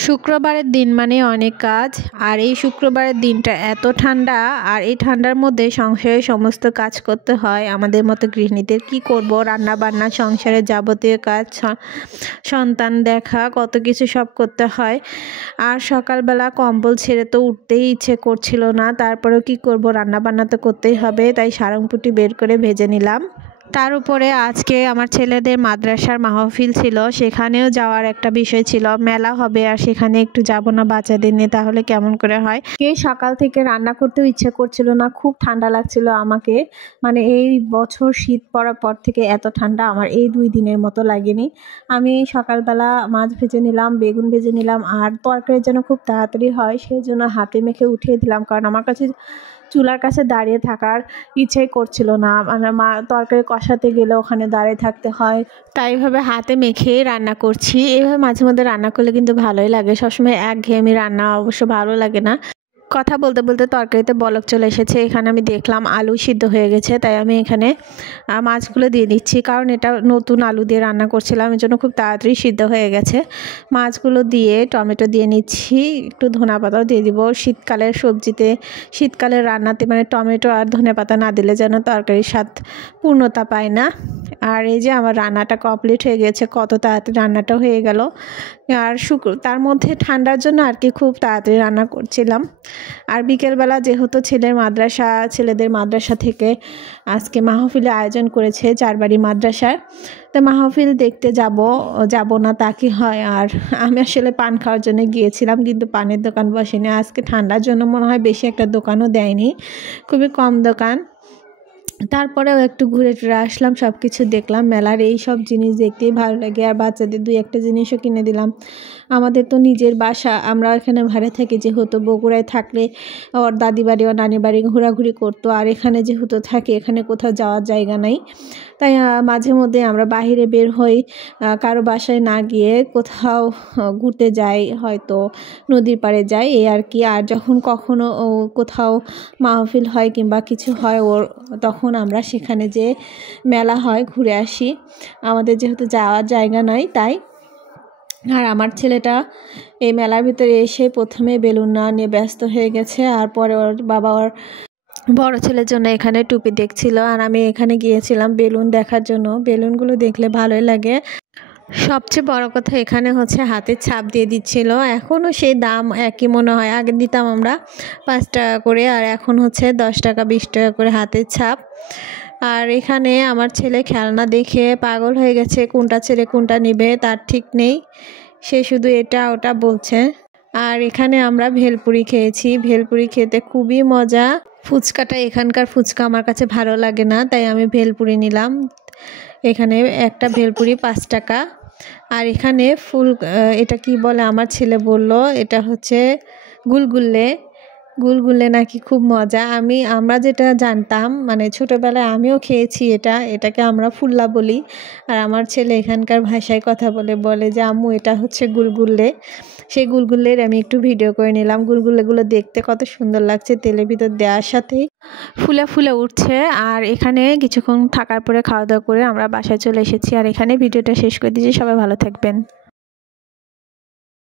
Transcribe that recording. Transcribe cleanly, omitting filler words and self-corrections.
শুক্রবারের দিন মানে অনেক কাজ। আর এই শুক্রবারের দিনটা এত ঠান্ডা, আর এই ঠান্ডার মধ্যে সংসারের সমস্ত কাজ করতে হয় আমাদের মতো গৃহিণীদের। কি করব, রান্না বান্না, সংসারের যাবতীয় কাজ, সন্তান দেখা, কত কিছু সব করতে হয়। আর সকালবেলা কম্বল ছেড়ে তো উঠতেই ইচ্ছে করছিল না, তারপরেও কি করব, রান্না বান্না তো করতেই হবে, তাই সারংপুটি বের করে ভেজে নিলাম। তার উপরে আজকে আমার ছেলেদের মাদ্রাসার মাহফিল ছিল, সেখানেও যাওয়ার একটা বিষয় ছিল, মেলা হবে, আর সেখানে একটু যাব না বাচ্চাদের নিয়ে, তাহলে কেমন করে হয়। সকাল থেকে রান্না করতেও ইচ্ছে করছিল না, খুব ঠান্ডা লাগছিল আমাকে। মানে এই বছর শীত পড়ার পর থেকে এত ঠান্ডা আমার এই 2 দিনের মতো লাগেনি। আমি সকালবেলা মাছ ভেজে নিলাম, বেগুন ভেজে নিলাম, আর তরকারি যেন খুব তাড়াতাড়ি হয় সেই জন্য হাতে মেখে উঠিয়ে দিলাম, কারণ আমার কাছে চুলার কাছে দাঁড়িয়ে থাকার ইচ্ছেই করছিল না। মানে তরকারি কষাতে গেলে ওখানে দাঁড়িয়ে থাকতে হয়, তাই এভাবে হাতে মেখেই রান্না করছি। এইভাবে মাঝে মধ্যে রান্না করলে কিন্তু ভালোই লাগে, সবসময় একঘেয়েমি রান্না অবশ্য ভালো লাগে না। কথা বলতে বলতে তরকারিতে বলক চলে এসেছে, এখানে আমি দেখলাম আলু সিদ্ধ হয়ে গেছে, তাই আমি এখানে মাছগুলো দিয়ে দিচ্ছি, কারণ এটা নতুন আলু দিয়ে রান্না করছিলাম, এর জন্য খুব তাড়াতাড়ি সিদ্ধ হয়ে গেছে। মাছগুলো দিয়ে টমেটো দিয়ে নিচ্ছি, একটু ধনেপাতাও দিয়ে দিব। শীতকালের সবজিতে, শীতকালের রান্নাতে মানে টমেটো আর ধনেপাতা না দিলে যেন তরকারির স্বাদ পূর্ণতা পায় না। আর এই যে আমার রান্নাটা কমপ্লিট হয়ে গেছে, কত তাড়াতাড়ি রান্নাটা হয়ে গেল। আর তার মধ্যে ঠান্ডার জন্য আর কি খুব তাড়াতাড়ি রান্না করছিলাম। আর বিকেলবেলা যেহেতু ছেলেদের মাদ্রাসা থেকে আজকে মাহফিলের আয়োজন করেছে চারবাড়ি মাদ্রাসার, তো মাহফিল দেখতে যাব না তা কি হয়। আর আমি আসলে পান খাওয়ার জন্য গিয়েছিলাম, কিন্তু পানের দোকান বসেনি আজকে, ঠান্ডার জন্য মনে হয় বেশি একটা দোকানও দেয়নি, খুবই কম দোকান। তারপরেও একটু ঘুরে টুরে আসলাম, সব কিছু দেখলাম। মেলার এই সব জিনিস দেখতেই ভালো লাগে, আর বাচ্চাদের 2-1টা জিনিসও কিনে দিলাম। আমাদের তো নিজের বাসা, আমরা এখানে ভাড়া থাকি, যেহেতু বগুড়ায় থাকলে ওর দাদি বাড়ি ও নানি বাড়ি ঘোরাঘুরি করতো, আর এখানে যেহেতু থাকি এখানে কোথাও যাওয়ার জায়গা নাই, তাই মাঝে মধ্যে আমরা বাহিরে বের হই, কারো বাসায় না গিয়ে কোথাও ঘুরতে যাই, হয়তো নদীর পাড়ে যাই, এই আর কি। আর যখন কখনো কোথাও মাহফিল হয় কিংবা কিছু হয় তখন আমরা সেখানে যে মেলা হয় ঘুরে আসি, আমাদের যেহেতু যাওয়ার জায়গা নয় তাই। আর আমার ছেলেটা এই মেলার ভিতরে এসে প্রথমে বেলুন না নিয়ে ব্যস্ত হয়ে গেছে, আর পরে ওর বাবা ওর বড় ছেলের জন্য এখানে টুপি দেখছিল, আর আমি এখানে গিয়েছিলাম বেলুন দেখার জন্য। বেলুনগুলো দেখলে ভালোই লাগে। সবচেয়ে বড় কথা এখানে হচ্ছে হাতের ছাপ দিয়ে দিচ্ছিল, এখনও সেই দাম একই মনে হয়, আগে দিতাম আমরা 5 টাকা করে, আর এখন হচ্ছে 10 টাকা 20 টাকা করে হাতের ছাপ। আর এখানে আমার ছেলে খেলনা দেখে পাগল হয়ে গেছে, কোনটা ছেলে কোনটা নেবে তার ঠিক নেই, সে শুধু এটা ওটা বলছে। আর এখানে আমরা ভেলপুরি খেয়েছি, ভেলপুরি খেতে খুবই মজা। ফুচকাটা, এখানকার ফুচকা আমার কাছে ভালো লাগে না, তাই আমি ভেলপুরি নিলাম। এখানে একটা ভেলপুরি 5 টাকা। আর এখানে এটা কি বলে আমার ছেলে বলল, এটা হচ্ছে গুলগুল্লে নাকি খুব মজা। আমরা যেটা জানতাম, মানে ছোটোবেলায় আমিও খেয়েছি, এটাকে আমরা ফুল্লা বলি, আর আমার ছেলে এখানকার ভাষায় কথা বলে যে আম্মু এটা হচ্ছে গুলগুল্লে। সেই গুলগুল্লের আমি একটু ভিডিও করে নিলাম। গুলগুল্লেগুলো দেখতে কত সুন্দর লাগছে, তেলের ভিতর দেওয়ার সাথেই ফুলে ফুলে উঠছে। আর এখানে কিছুক্ষণ থাকার পরে খাওয়া দাওয়া করে আমরা বাসায় চলে এসেছি, আর এখানে ভিডিওটা শেষ করে দিচ্ছি। সবাই ভালো থাকবেন।